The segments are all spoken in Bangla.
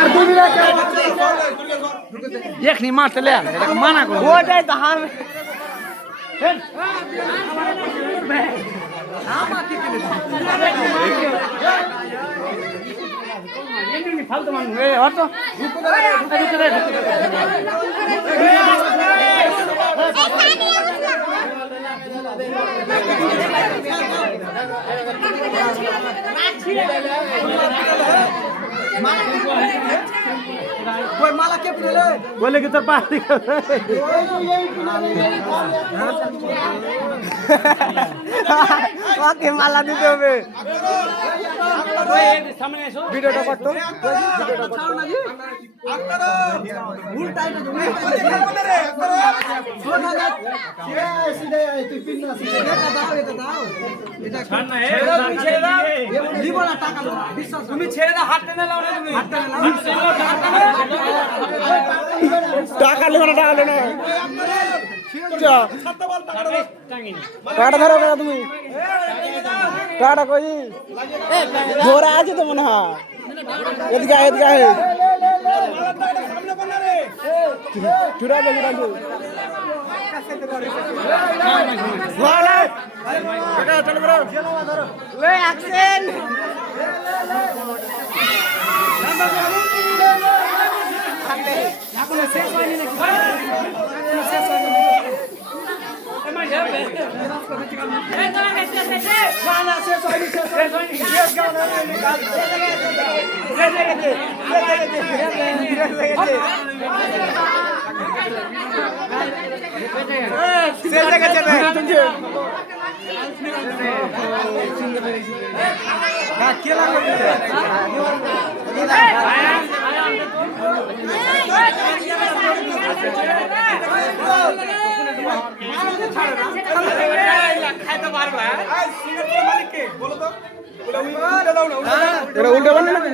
আর দুই মিনিট এখনি মারতে লে এটা মানা করো ওটাই তো হার ফালতু মানুষ এ হটো ওই মালা কে পিলে বলে কি তোর থেকে ওকে মালা দিতে হবে। সামনে ভিডিওটা করতো? ভিডিওটা করতো। ভুল টাইমে টাকা নেবে না টাকা নেবে না টাকাটা ধরো না তুমি টাকাটা কই ধরে আছে তো মনে হয় এদিকে এদিকে। চুরা গানা শেষ হয়নি শেষ শেষ হয়নি শেষ হয়ে হয়ে হয়ে হয়ে হ্যাঁ কে লাগবে এটা উল্টা বান্না নাকি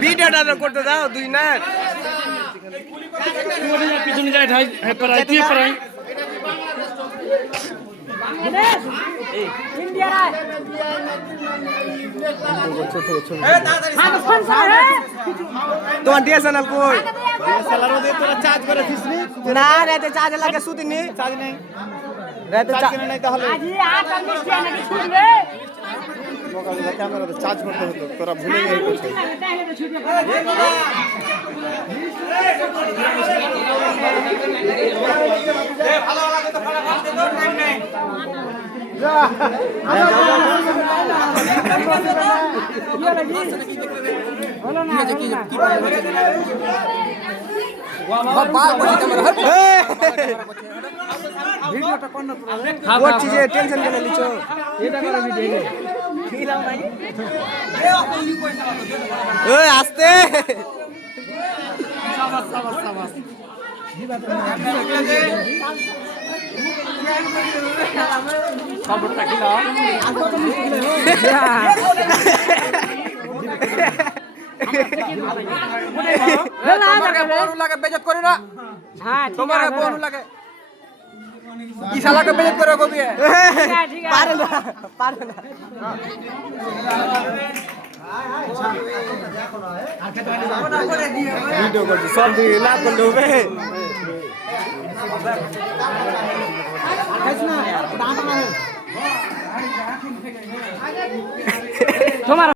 ভিডিওটা করতে দাও দুই না পিছনে যাই ঠাই পড়াই তুই পড়াই তোমার ডিএসএলআর কই? না রাতে চার্জ লাগে সুদিনি চার্জ নেই। রাতে চার্জ নেই তাহলে। চার্জ করতে হতো তোরা ভুলে গেছিস করছি যে টেনশন কেন নিছো ওই আস্তে। লাগে বেজত করি না। তোমার বনু লাগে। কি শালাকে বেজত করে কবি পারে না পারে না ভিডিও করছিস সব দিকে লাভ করলে হবে তোমার